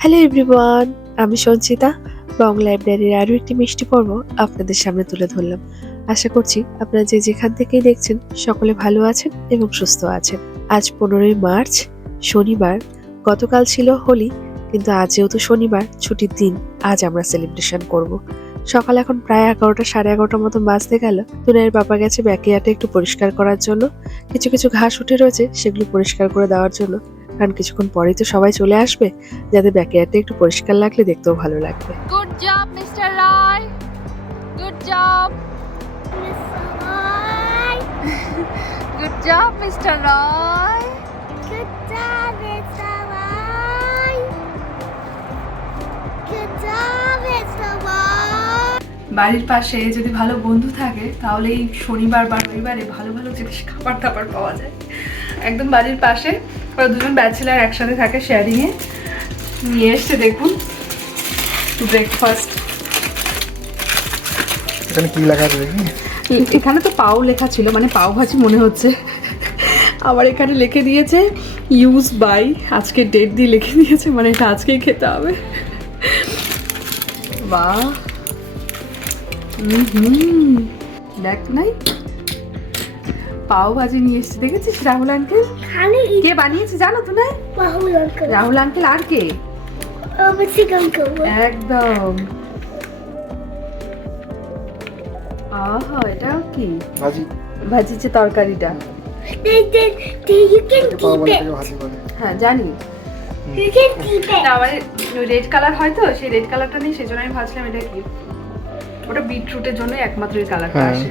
Hello everyone, আমি সঞ্চিতা। বং লাইব্রেরির আরও একটি মিষ্টি পর্ব আপনাদের সামনে তুলে ধরলাম। আশা করছি আপনারা যে যেখান থেকেই দেখছেন সকলে ভালো আছেন এবং সুস্থ আছেন। আজ 15ই মার্চ, শনিবার। গতকাল ছিল হোলি, কিন্তু আজ যেহেতু শনিবার, ছুটির দিন, আজ আমরা সেলিব্রেশন করব। সকাল এখন প্রায় 11টা, সাড়ে 11টার মতো বাজতে গেল। তুনাইয়ের বাবা গেছে ব্যাকইয়ার্ডে একটু পরিষ্কার করার জন্য। কিছু কিছু ঘাস উঠে রয়েছে, সেগুলো পরিষ্কার করে দেওয়ার জন্য, কারণ কিছুক্ষণ পরেই তো সবাই চলে আসবে, যাতে ব্যাকইয়ার্ডটা একটু পরিষ্কার লাগলে দেখতেও ভালো লাগবে। Good job mister Roy, good job, good job mister Roy, Good job, Mr. White. Good job, Mr. White. বাড়ির পাশে যদি ভালো বন্ধু থাকে তাহলে এই শনিবার বা রবিবারে ভালো ভালো জিনিস খাবার দাবার পাওয়া যায়। একদম বাড়ির পাশে ওরা দুজন ব্যাচেলার একসাথে থাকে, শেয়ারিংয়ে। নিয়ে এসছে দেখুন ব্রেকফাস্ট। এখানে কি লেখা আছে দেখি? এখানে তো পাও লেখা ছিল, মানে পাও ভাজি মনে হচ্ছে। আবার এখানে লিখে দিয়েছে ইউজ বাই, আজকে ডেট দিয়ে লিখে দিয়েছে, মানে এটা আজকেই খেতে হবে। বাহ, দেখ নাই পাও ভাজি নিয়ে এসছে, দেখেছিস? রাহুল আঙ্কেল কে বানিয়েছে জানো তো? না, Rahul uncle. রাহুল আঙ্কেল আর কে? Mystic uncle. একদম। আহা, এটাও কি ভাজি। ভাজির যে তরকারিটা, You can পাও keep বলে it. থেকে ভাজি বলে। হ্যাঁ জানি। You can keep it. না, মানে রেড কালার হয় তো, সেই রেড কালারটা নেই, সেই জন্য আমি ভাবছিলাম এটা কি। ওটা বিটরুটের জন্য একমাত্র এই কালারটা হ্যাঁ। আসে।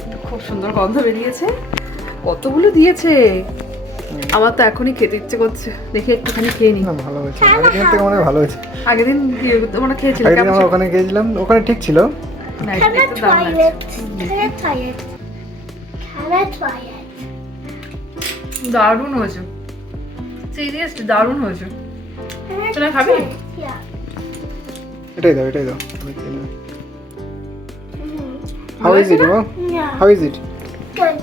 কিন্তু খুব সুন্দর গন্ধ বেরিয়েছে। কতগুলো দিয়েছে, আমার তো এখনই খেতে ইচ্ছে করছে। দেখি একটুখানি খেয়ে নি। না, ভালো হয়েছে। আগের দিনের থেকে মনে হয় ভালো হয়েছে। আগের দিন তোমরা খেয়েছিলে আগের দিন কেমন আমরা ছিল? ওখানে গিয়েছিলাম, ওখানে ঠিক ছিল। না, এটা Can I একটু দারুণ try লাগছে। it? Can I try it? Can I try it? দারুণ হয়েছে, সিরিয়াসলি দারুণ হয়েছে। Can I তোরা try খাবি? it? Yeah. এটাই দাও, এটাই দাও। আমি খেয়ে নেব। How ভালো is it, হয়েছে না? Emo? Yeah. How is it? Good.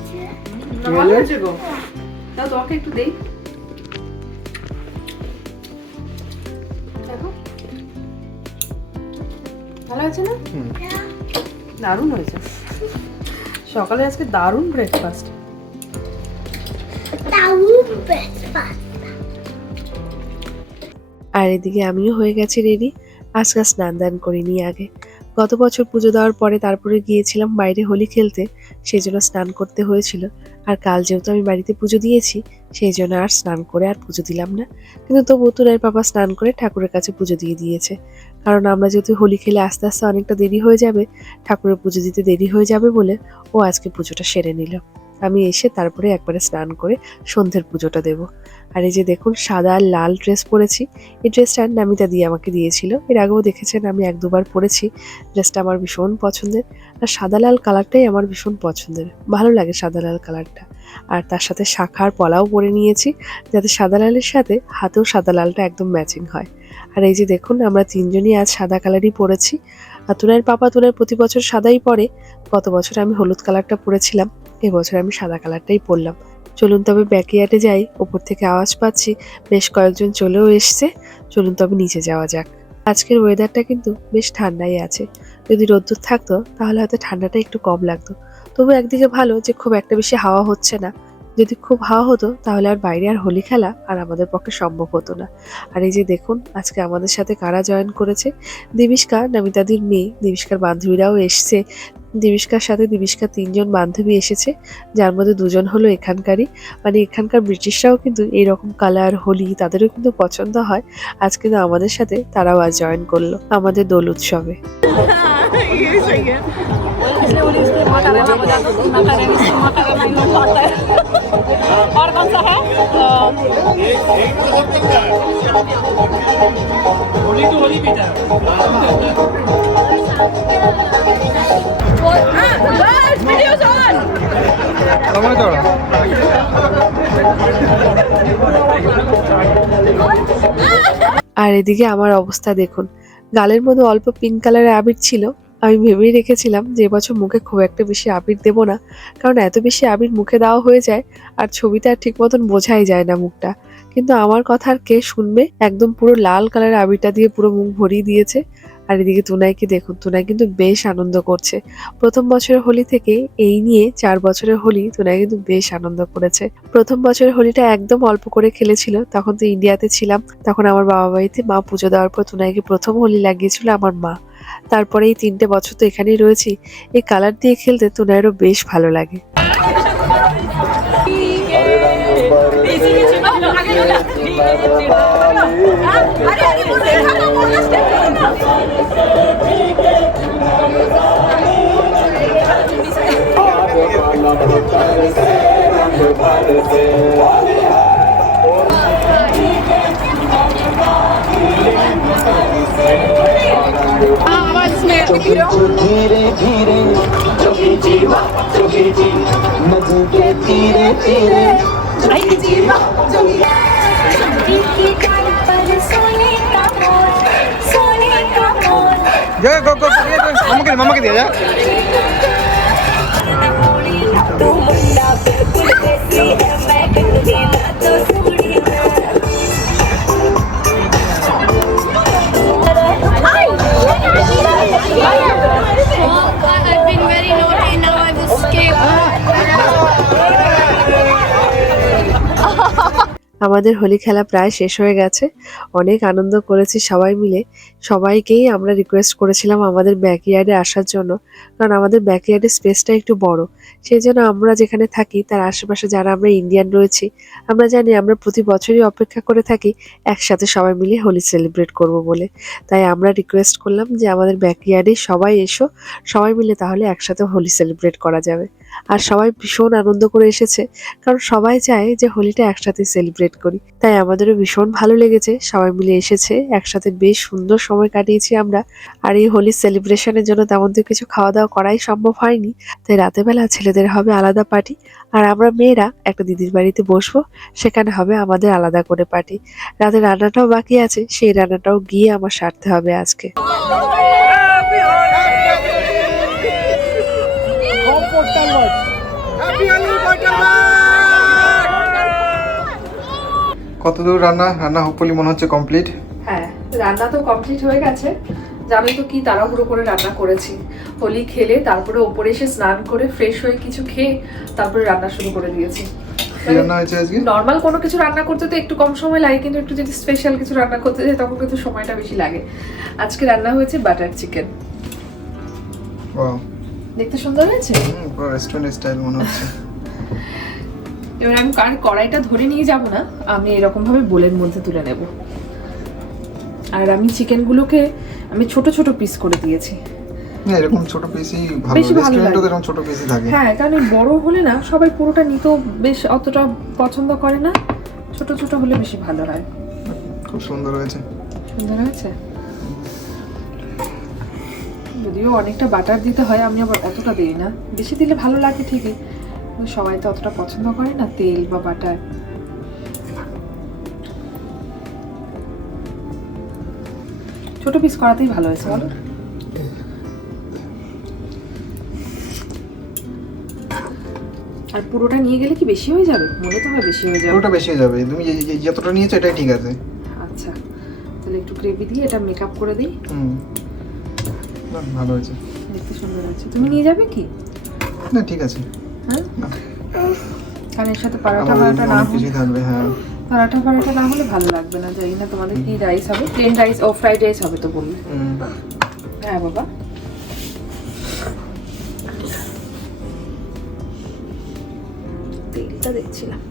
না, ভালো হয়েছে গো। তাও তোমাকে একটু দেই, দেখো ভালো হয়েছে না? হুম। Yeah. দারুণ হয়েছে। সকালে আজকে দারুণ breakfast. That will be fun. আর এদিকে আমিও হয়ে গেছি রেডি। আজকে স্নান দান করিনি আগে। গত বছর পুজো দেওয়ার পরে তারপরে গিয়েছিলাম বাইরে হোলি খেলতে, সেই জন্য স্নান করতে হয়েছিল। আর কাল যেহেতু আমি বাড়িতে পুজো দিয়েছি, সেই জন্য আর স্নান করে আর পুজো দিলাম না। কিন্তু তবু তুনাইয়ের বাবা স্নান করে ঠাকুরের কাছে পুজো দিয়ে দিয়েছে। কারণ আমরা যেহেতু হোলি খেলে আস্তে আস্তে অনেকটা দেরি হয়ে যাবে, ঠাকুরের পুজো দিতে দেরি হয়ে যাবে বলে ও আজকে পুজোটা সেরে নিল। আমি এসে তারপরে একবারে স্নান করে সন্ধ্যের পুজোটা দেব। আর এই যে দেখুন, সাদা আর লাল ড্রেস পরেছি। এই ড্রেসটা নামিতা দিয়ে আমাকে দিয়েছিল, এর আগেও দেখেছেন আমি 1-2বার পরেছি। ড্রেসটা আমার ভীষণ পছন্দের, আর সাদা লাল কালারটাই আমার ভীষণ পছন্দের, ভালো লাগে সাদা লাল কালারটা। আর তার সাথে শাখার পলাও পরে নিয়েছি, যাতে সাদা লালের সাথে হাতেও সাদা লালটা একদম ম্যাচিং হয়। আর এই যে দেখুন, আমরা তিনজনই আজ সাদা কালারই পরেছি। আর তুনার পাপা তুনার প্রতি বছর সাদাই পরে। গত বছর আমি হলুদ কালারটা পরেছিলাম, এবছর আমি সাদা কালারটাই পরলাম। চলুন তবে ব্যাকইয়ার্ডে যাই, ওপর থেকে আওয়াজ পাচ্ছি বেশ কয়েকজন চলেও এসছে। চলুন তবে নিচে যাওয়া যাক। আজকের ওয়েদারটা কিন্তু বেশ ঠান্ডাই আছে। যদি রোদ্দুর থাকতো তাহলে হয়তো ঠান্ডাটা একটু কম লাগতো। তবু একদিকে ভালো যে খুব একটা বেশি হাওয়া হচ্ছে না। যদি খুব হাওয়া হতো তাহলে আর বাইরে আর হোলি খেলা আর আমাদের পক্ষে সম্ভব হতো না। আর এই যে দেখুন, আজকে আমাদের সাথে কারা জয়েন করেছে। দেবিষ্কা, নমিতাদির মেয়ে, দেবিষ্কার বান্ধবীরাও এসছে। দেবিষ্কার সাথে দেবিষ্কার 3জন বান্ধবী এসেছে, যার মধ্যে 2জন হলো এখানকারই, মানে এখানকার ব্রিটিশরাও কিন্তু এইরকম কালার হোলি তাদেরও কিন্তু পছন্দ হয়। আজ কিন্তু আমাদের সাথে তারাও আজ জয়েন করলো আমাদের দোল উৎসবে। और कौन सा है? होली टू होली पीता है। Video's on. সময় তো আর এদিকে আমার অবস্থা দেখুন, গালের মধ্যে অল্প পিঙ্ক কালারের আবির ছিল। আমি ভেবেই রেখেছিলাম যে এবছর মুখে খুব একটা বেশি আবির দেবো না, কারণ এত বেশি আবির মুখে দেওয়া হয়ে যায় আর ছবিতে আর ঠিক মতন বোঝাই যায় না মুখটা। কিন্তু আমার কথা আর কে শুনবে, একদম পুরো লাল কালার আবিরটা দিয়ে পুরো মুখ ভরিয়ে দিয়েছে। আর এদিকে তুনাইকে দেখুন, তুনাই কিন্তু বেশ আনন্দ করছে। প্রথম বছরের হোলি থেকে এই নিয়ে 4 বছরের হোলি তুনাই কিন্তু বেশ আনন্দ করেছে। প্রথম বছরের হোলিটা একদম অল্প করে খেলেছিল, তখন তো ইন্ডিয়াতে ছিলাম, তখন আমার বাবা বাড়িতে মা পুজো দেওয়ার পর তুনাইকে প্রথম হোলি লাগিয়েছিল আমার মা। তারপরে এই 3টে বছর তো এখানেই রয়েছি, এই কালার দিয়ে খেলতে তুনাইয়েরও বেশ ভালো লাগে। धीरे धीरे जोगी जी नदी के धीरे धीरे जोगी जी जा गो गो मम्मा के दिया जा। तू मुंडा बिल्कुल देसी है मैं कहती ना तो थोड़ी I've been very naughty now. I'm scared. আমাদের হোলি খেলা প্রায় শেষ হয়ে গেছে। অনেক আনন্দ করেছি সবাই মিলে। সবাইকেই আমরা রিকোয়েস্ট করেছিলাম আমাদের ব্যাকইয়ার্ডে আসার জন্য, কারণ আমাদের ব্যাকইয়ার্ডের স্পেসটা একটু বড়। সেই জন্য আমরা যেখানে থাকি তার আশেপাশে যারা আমরা ইন্ডিয়ান রয়েছি, আমরা জানি আমরা প্রতি বছরই অপেক্ষা করে থাকি একসাথে সবাই মিলে হোলি সেলিব্রেট করব বলে। তাই আমরা রিকোয়েস্ট করলাম যে আমাদের ব্যাকইয়ার্ডে সবাই এসো, সবাই মিলে তাহলে একসাথে হোলি সেলিব্রেট করা যাবে। আর সবাই ভীষণ আনন্দ করে এসেছে, কারণ সবাই চায় যে হোলিটা একসাথে সেলিব্রেট করি। তাই আমাদেরও ভীষণ ভালো লেগেছে, সবাই মিলে এসেছে, একসাথে বেশ সুন্দর সময় কাটিয়েছি আমরা। আর এই হোলি সেলিব্রেশনের জন্য তেমন তো কিছু খাওয়া দাওয়া করাই সম্ভব হয়নি, তাই রাতের বেলা ছেলেদের হবে আলাদা পার্টি, আর আমরা মেয়েরা একটা দিদির বাড়িতে বসবো, সেখানে হবে আমাদের আলাদা করে পার্টি। রাতে রান্নাটাও বাকি আছে, সেই রান্নাটাও গিয়ে আমার সারতে হবে আজকে। কতদূর রান্না হোপফুলি মনে হচ্ছে কমপ্লিট। হ্যাঁ, রান্না তো কমপ্লিট হয়ে গেছে। জানোই তো কি তাড়াহুড়ো করে রান্না করেছি। হোলি খেলে তারপরে ওপরে এসে স্নান করে ফ্রেশ হয়ে কিছু খেয়ে তারপরে রান্না শুরু করে দিয়েছি। কি রান্না হয়েছে আজকে? নর্মাল কোনো কিছু রান্না করতে তো একটু কম সময় লাগে, কিন্তু একটু যদি স্পেশাল কিছু রান্না করতে যাই তখন কিন্তু সময়টা বেশি লাগে। আজকে রান্না হয়েছে বাটার চিকেন। ওয়াও, দেখতে সুন্দর হয়েছে। পুরো রেস্টুরেন্ট স্টাইল মনে হচ্ছে। এবার আমি কড়াইটা ধরে নিয়ে যাব না, আমি এরকম ভাবে বোলের মধ্যে তুলে নেব। আর আমি চিকেনগুলোকে আমি ছোট ছোট পিস করে দিয়েছি। না, এরকম ছোট পিসই ভালো, বেশি ভালো রেস্টুরেন্টে লাগে। এরকম ছোট পিসই থাকে। হ্যাঁ, কারণ এই বড় হলে না সবাই পুরোটা নিতেও বেশ অতটা পছন্দ করে না, ছোট ছোট হলে বেশি ভালো হয়। খুব সুন্দর হয়েছে। সুন্দর হয়েছে। যদিও অনেকটা বাটার দিতে হয়, আমি আবার অতটা দিই না, বেশি দিলে ভালো লাগে ঠিকই, কিন্তু সবাই তো অতটা পছন্দ করে না তেল বা বাটার। ছোট পিস করাতেই ভালো হয়েছে বলো। আর পুরোটা নিয়ে গেলে কি বেশি হয়ে যাবে? মনে তো হয় বেশি হয়ে যাবে। পুরোটা বেশি হয়ে যাবে, তুমি যতটা নিয়েছো এটাই ঠিক আছে। আচ্ছা, তাহলে একটু গ্রেভি দিয়ে এটা মেকআপ করে দিই। ভালো হয়েছে, দেখতে সুন্দর আছে। তুমি নিয়ে যাবে কি? না ঠিক আছে। হ্যাঁ, না, কারণ এর সাথে পরোটা আমাদের না অনেক হলে, কিছুই থাকবে। হ্যাঁ, পরোটা না হলে ভালো লাগবে না। জানি না তোমাদের কি রাইস হবে, প্লেন রাইস ও ফ্রাইড রাইস হবে তো বললে। হ্যাঁ বাবা, তেলটা দেখছিলাম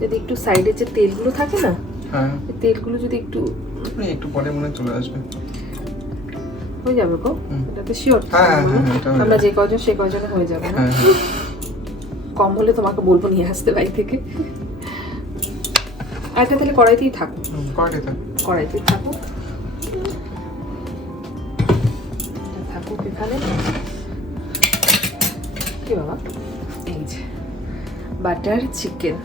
যদি একটু সাইডে যে তেলগুলো থাকে না, হ্যাঁ তেলগুলো যদি একটু একটু পরে মনে চলে আসবে। হয়ে যাবে গো, এটা তো শিওর। হ্যাঁ, আমরা যে কজন সে কজনে হয়ে যাবে না। কম হলে তোমাকে বলবো নিয়ে আসতে বাড়ি থেকে। আরেকটা তাহলে কড়াইতেই থাকো, কড়াইতেই থাকুক এখানে। কি বাবা, এই যে বাটার চিকেন,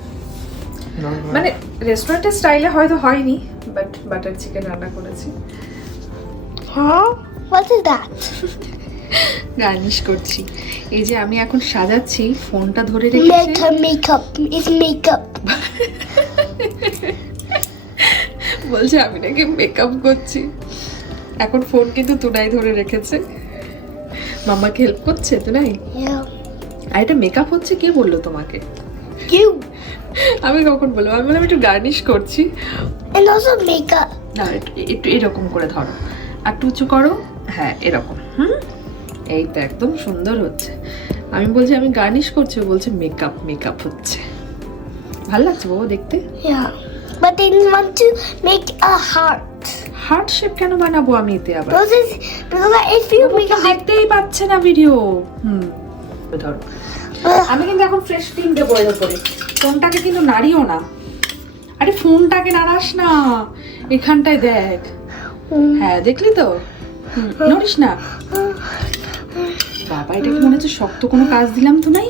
মানে রেস্টুরেন্টের স্টাইলে হয়তো হয়নি, বাট বাটার চিকেন রান্না করেছি। Huh? What is that? Garnish করছি। এই যে আমি এখন সাজাচ্ছি, ফোনটা ধরে রেখেছি। Makeup. It's makeup. বলছে আমি নাকি মেকআপ করছি। এখন ফোন কিন্তু তুনাই ধরে রেখেছে। মাম্মাকে হেল্প করছে তুনাই। Yeah. আর এটা মেকআপ হচ্ছে, কে বললো তোমাকে? You. আমি কখন বলবো? আমি বললাম একটু গার্নিশ করছি। And also makeup. না একটু এরকম করে ধরো, আর একটু উঁচু করো, হ্যাঁ এরকম। এই তো একদম সুন্দর হচ্ছে। আমি বলছি আমি গার্নিশ করছি, ও বলছে মেকআপ হচ্ছে। ভালো লাগছে বাবা দেখতে? Yeah. But they want to make a heart. Heart shape কেন বানাবো আমি এতে আবার? Because if you বাবা make তো a heart. দেখতেই পাচ্ছে না ভিডিও। ধরো, আমি কিন্তু এখন ফ্রেশ ক্রিম দেবো এর উপরে। ফোনটাকে কিন্তু নাড়িও না। আরে ফোনটাকে নাড়াস না, এখানটায় দেখ। হ্যাঁ দেখলি তো? নড়িস না বাবা। এটা কি মনে হচ্ছে শক্ত কোনো কাজ দিলাম তো নাই?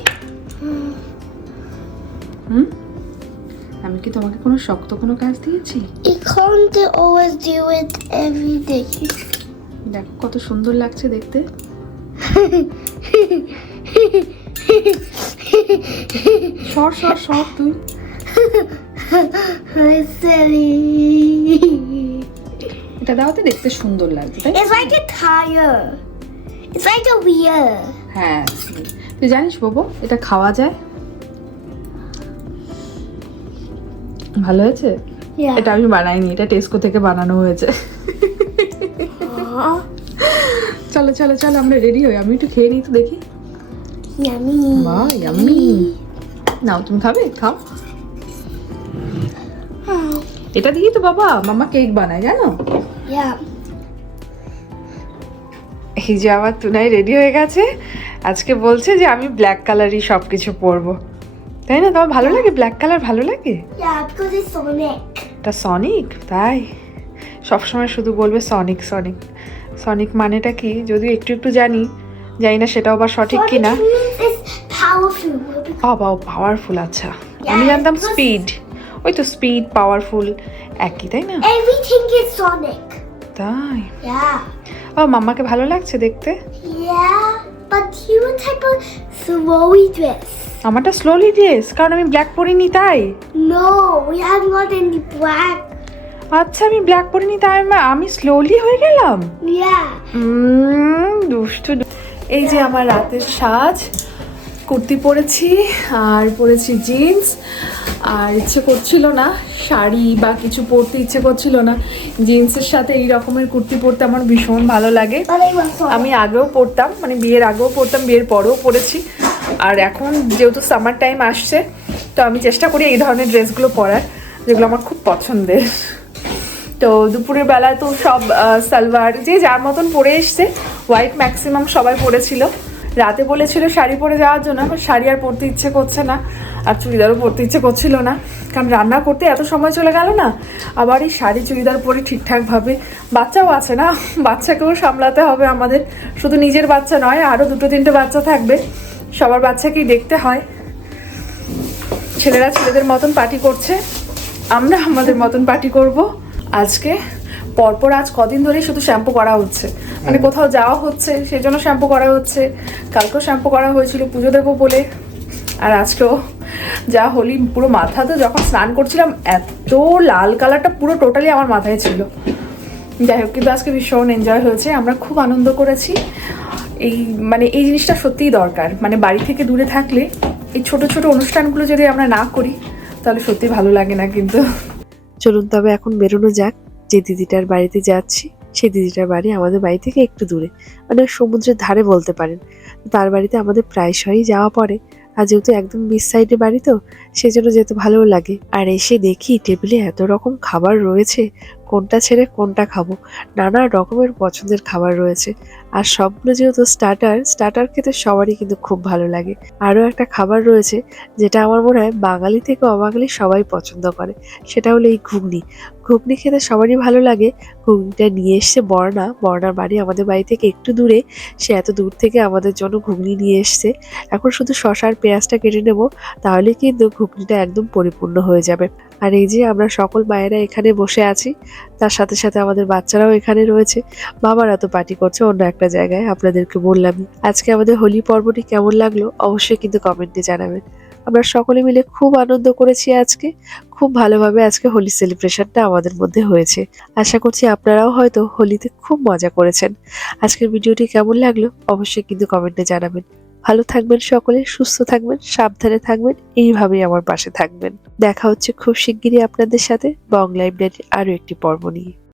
আমি কি তোমাকে কোনো শক্ত কোনো কাজ দিয়েছি? You can't always do it every day. দেখো কত সুন্দর লাগছে দেখতে। সর তুই। Silly. এটা দাওতে দেখতে সুন্দর লাগছে তাই? It's like a tire. It's like a wheel. হ্যাঁ, তুই জানিস বাবু এটা খাওয়া যায়? ভালো হয়েছে? Yeah. এটা আমি বানাইনি, এটা টেস্কো থেকে বানানো হয়েছে। চলো চলো চলো আমরা রেডি হই, আমি একটু খেয়ে নিই তো দেখি। Yummy. বাহ ইয়াম্মি। নাও তুমি খাবে, খাও। এটা দিয়ে তো বাবা মাম্মা কেক বানায় জানো? Yeah. এই যে আমার তুনাই রেডি হয়ে গেছে। আজকে বলছে যে আমি ব্ল্যাক কালারই সব কিছু পরবো, তাই না? তোমার ভালো লাগে ব্ল্যাক কালার? ভালো লাগে? Yeah, because it's Sonic. এটা সনিক, তাই সবসময় শুধু বলবে সনিক সনিক। সনিক মানেটা কি যদিও একটু জানি না সেটাও বা সঠিক কি না। Sonic means it's powerful. বাবা পাওয়ারফুল, আচ্ছা আমি জানতাম স্পিড। ওই তো স্পিড পাওয়ারফুল একই, তাই না? Everything is Sonic. তাই Yeah. ও মাম্মাকে ভালো লাগছে দেখতে? Yeah, but you type of slowy dress. আমারটা স্লোলি ড্রেস, কারণ আমি ব্ল্যাক পরিনি তাই। No, we have not any black. আচ্ছা আমি ব্ল্যাক পরিনি তাই আমি স্লোলি হয়ে গেলাম। Yeah. দুষ্টু। এই যে আমার রাতের সাজ, কুর্তি পরেছি আর পরেছি জিন্স। আর ইচ্ছে করছিল না শাড়ি বা কিছু পরতে, ইচ্ছে করছিল না। জিন্সের সাথে এই রকমের কুর্তি পরতে আমার ভীষণ ভালো লাগে। But I want Sonic. আমি আগেও পরতাম, মানে বিয়ের আগেও পরতাম, বিয়ের পরেও পরেছি। আর এখন যেহেতু সামার টাইম আসছে তো আমি চেষ্টা করি এই ধরনের ড্রেসগুলো পরার, যেগুলো আমার খুব পছন্দের। তো দুপুরের বেলায় তো সব সালোয়ার যে যার মতন পরে এসছে, হোয়াইট ম্যাক্সিমাম সবাই পরেছিল। রাতে বলেছিল শাড়ি পরে যাওয়ার জন্য, আমার শাড়ি আর পরতে ইচ্ছে করছে না, আর চুড়িদারও পরতে ইচ্ছে করছিল না, কারণ রান্না করতে এত সময় চলে গেল না। আবার এই শাড়ি চুড়িদার পরে ঠিকঠাকভাবে, বাচ্চাও আছে না, বাচ্চাকেও সামলাতে হবে আমাদের, শুধু নিজের বাচ্চা নয়, আরও 2-3টে বাচ্চা থাকবে, সবার বাচ্চাকেই দেখতে হয়। ছেলেরা ছেলেদের মতন পার্টি করছে, আমরা আমাদের মতন পার্টি করব। আজকে পরপর আজ কদিন ধরেই শুধু শ্যাম্পু করা হচ্ছে, মানে কোথাও যাওয়া হচ্ছে সেই জন্য শ্যাম্পু করা হচ্ছে। কালকেও শ্যাম্পু করা হয়েছিল পুজো দেবো বলে, আর আজকেও যা হোলি পুরো মাথা তো যখন স্নান করছিলাম এত লাল কালারটা পুরো টোটালি আমার মাথায় ছিল। যাই হোক, কিন্তু আজকে ভীষণ এনজয় হয়েছে, আমরা খুব আনন্দ করেছি। এই জিনিসটা সত্যিই দরকার, মানে বাড়ি থেকে দূরে থাকলে এই ছোট ছোট অনুষ্ঠানগুলো যদি আমরা না করি তাহলে সত্যি ভালো লাগে না। কিন্তু চলুন তবে এখন বেরোনো যাক। যে দিদিটার বাড়িতে যাচ্ছি সেই দিদিটার বাড়ি আমাদের বাড়ি থেকে একটু দূরে, মানে সমুদ্রের ধারে বলতে পারেন। তার বাড়িতে আমাদের প্রায়শই যাওয়া পড়ে, আর যেহেতু একদম বিচ সাইডে বাড়ি তো সেজন্য যেতে ভালোও লাগে। আর এসে দেখি টেবিলে এত রকম খাবার রয়েছে, কোনটা ছেড়ে কোনটা খাবো, নানা রকমের পছন্দের খাবার রয়েছে। আর সবগুলো যেহেতু স্টার্টার খেতে সবারই কিন্তু খুব ভালো লাগে। আরও একটা খাবার রয়েছে যেটা আমার মনে হয় বাঙালি থেকে অবাঙালি সবাই পছন্দ করে, সেটা হলো এই ঘুগনি। ঘুগনি খেতে সবারই ভালো লাগে। ঘুগনিটা নিয়ে এসছে বর্ণার বাড়ি আমাদের বাড়ি থেকে একটু দূরে, সে এত দূর থেকে আমাদের জন্য ঘুগনি নিয়ে এসছে। এখন শুধু শসা আর পেঁয়াজটা কেটে নেব, তাহলে কিন্তু ঘুগনিটা একদম পরিপূর্ণ হয়ে যাবে। আর এই যে আমরা সকল মায়েরা এখানে বসে আছি, তার সাথে সাথে আমাদের বাচ্চারাও এখানে রয়েছে। বাবারা তো পার্টি করছে অন্য একটা জায়গায়, আপনাদেরকে বললামই। আজকে আমাদের হোলি পর্বটি কেমন লাগলো অবশ্যই কিন্তু কমেন্টে জানাবেন। আমরা সকলে মিলে খুব আনন্দ করেছি আজকে। খুব ভালোভাবে আজকে হোলি সেলিব্রেশনটা আমাদের মধ্যে হয়েছে। আশা করছি আপনারাও হয়তো হোলিতে খুব মজা করেছেন। আজকের ভিডিওটি কেমন লাগলো অবশ্যই কিন্তু কমেন্টে জানাবেন। ভালো থাকবেন সকলে, সুস্থ থাকবেন, সাবধানে থাকবেন, এইভাবেই আমার পাশে থাকবেন। দেখা হচ্ছে খুব শিগগিরই আপনাদের সাথে বং লাইভ ডায়েরির আরো একটি পর্ব নিয়ে।